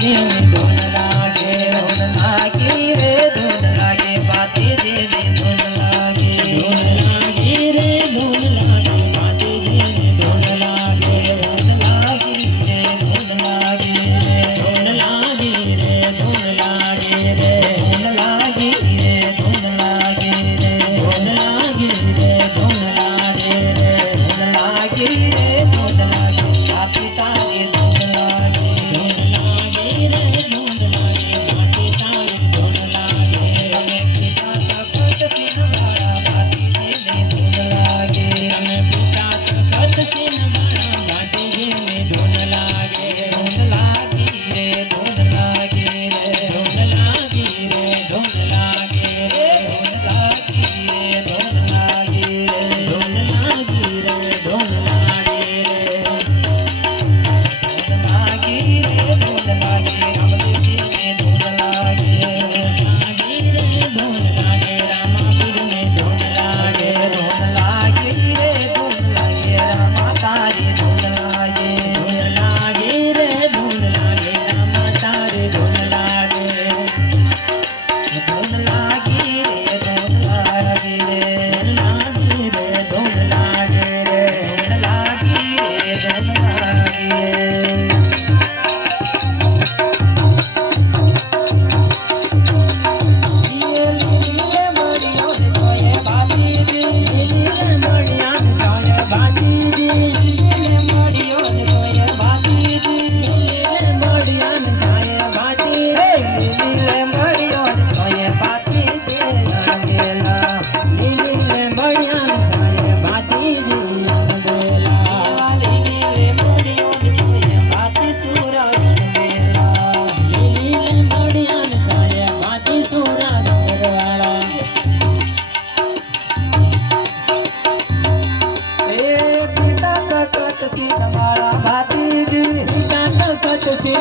Yeah, yeah, yeah.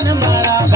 i'm Mara.